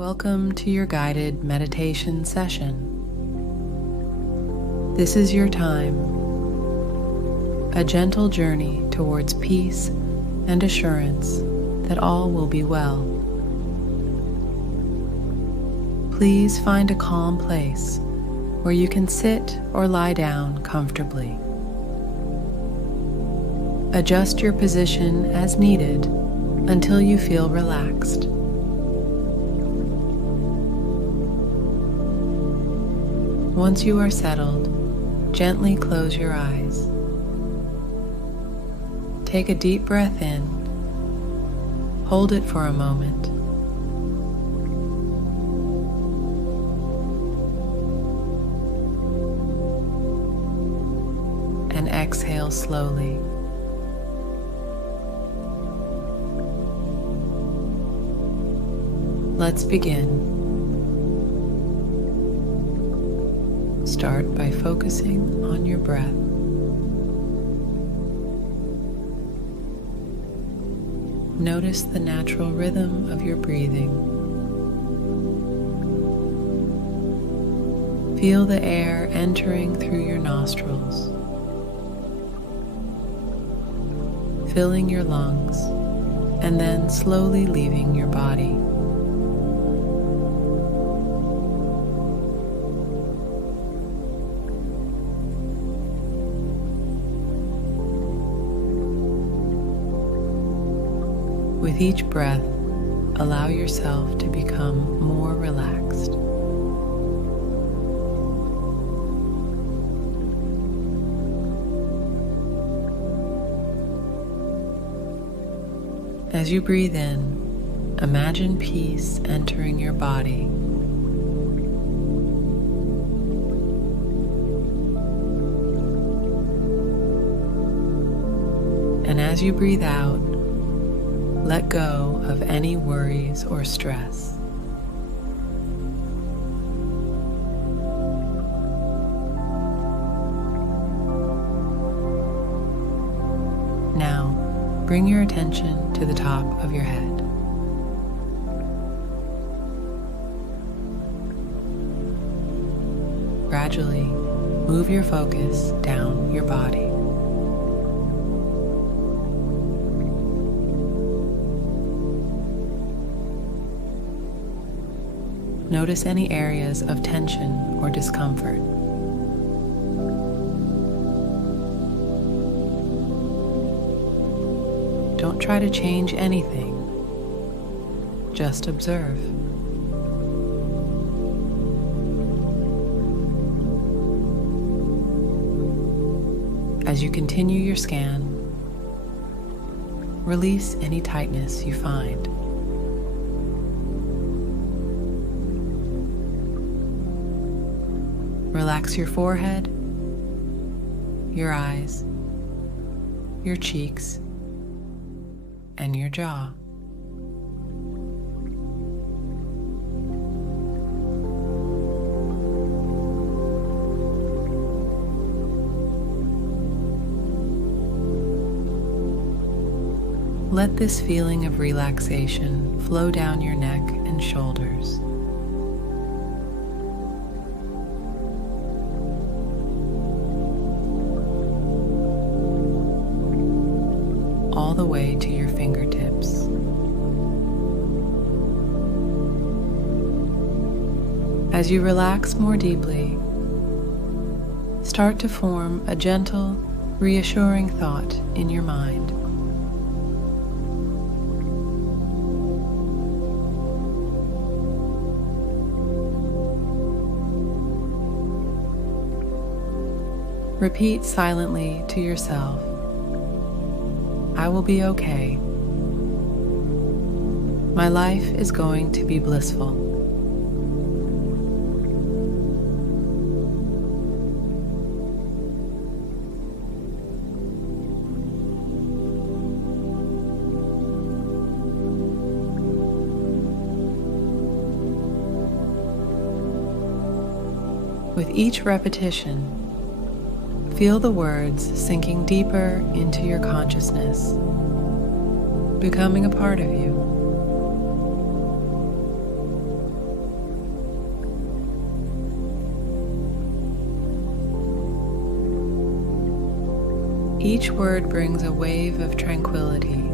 Welcome to your guided meditation session. This is your time, a gentle journey towards peace and assurance that all will be well. Please find a calm place where you can sit or lie down comfortably. Adjust your position as needed until you feel relaxed. Once you are settled, gently close your eyes. Take a deep breath in. Hold it for a moment. And exhale slowly. Let's begin. Start by focusing on your breath. Notice the natural rhythm of your breathing. Feel the air entering through your nostrils, filling your lungs, and then slowly leaving your body. With each breath, allow yourself to become more relaxed. As you breathe in, imagine peace entering your body. And as you breathe out, let go of any worries or stress. Now, bring your attention to the top of your head. Gradually, move your focus down your body. Notice any areas of tension or discomfort. Don't try to change anything. Just observe. As you continue your scan, release any tightness you find. Relax your forehead, your eyes, your cheeks, and your jaw. Let this feeling of relaxation flow down your neck and shoulders. All the way to your fingertips. As you relax more deeply, start to form a gentle, reassuring thought in your mind. Repeat silently to yourself, I will be okay. My life is going to be blissful. With each repetition, feel the words sinking deeper into your consciousness, becoming a part of you. Each word brings a wave of tranquility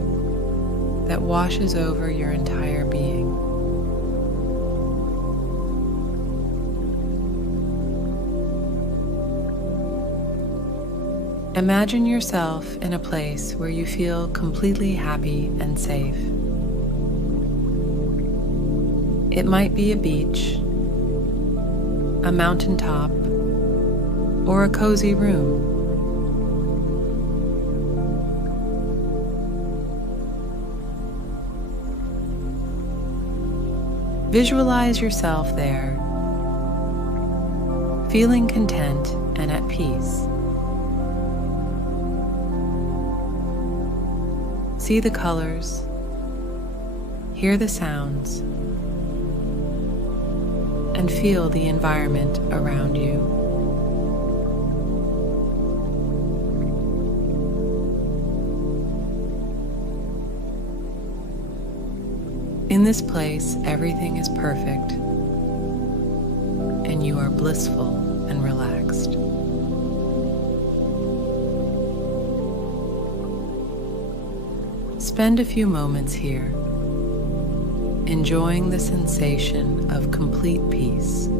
that washes over your entire being. Imagine yourself in a place where you feel completely happy and safe. It might be a beach, a mountaintop, or a cozy room. Visualize yourself there, feeling content and at peace. See the colors, hear the sounds, and feel the environment around you. In this place, everything is perfect, and you are blissful and relaxed. Spend a few moments here, enjoying the sensation of complete peace.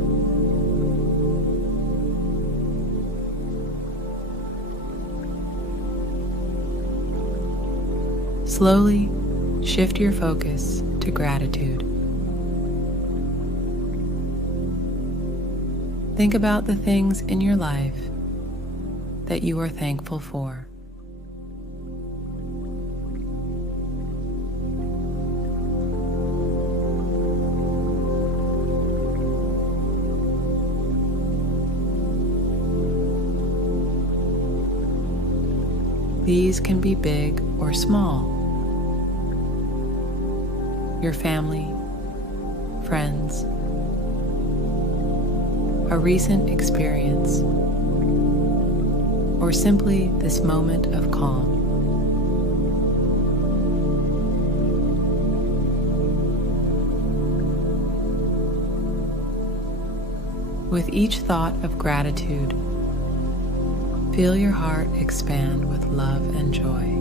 Slowly shift your focus to gratitude. Think about the things in your life that you are thankful for. These can be big or small. Your family, friends, a recent experience, or simply this moment of calm. With each thought of gratitude, feel your heart expand with love and joy.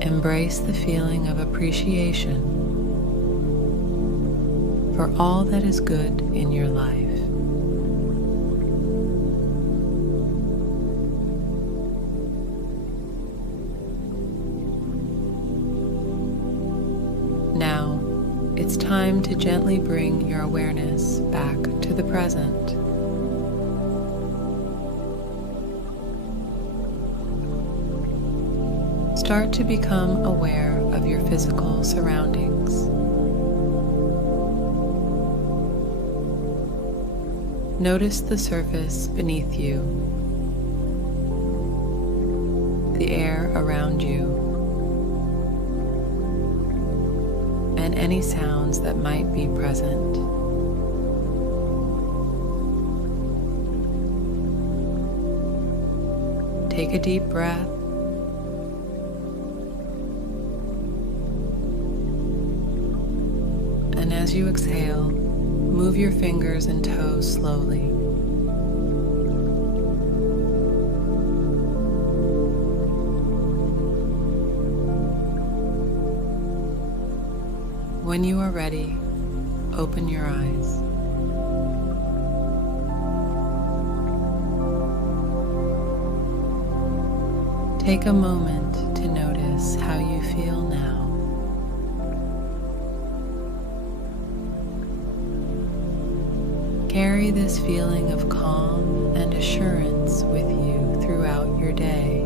Embrace the feeling of appreciation for all that is good in your life. Now, it's time to gently bring your awareness back to the present. Start to become aware of your physical surroundings. Notice the surface beneath you, the air around you, and any sounds that might be present. Take a deep breath. And as you exhale, move your fingers and toes slowly. When you are ready, open your eyes. Take a moment to notice how you feel now. Carry this feeling of calm and assurance with you throughout your day.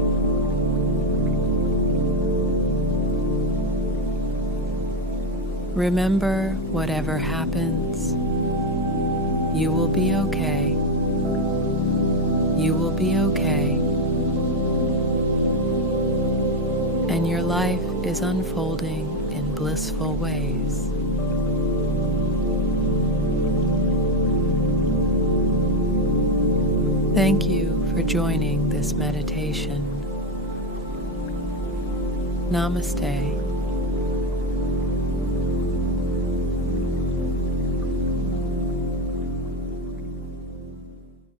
Remember, whatever happens, you will be okay. You will be okay. And your life is unfolding in blissful ways. Thank you for joining this meditation. Namaste.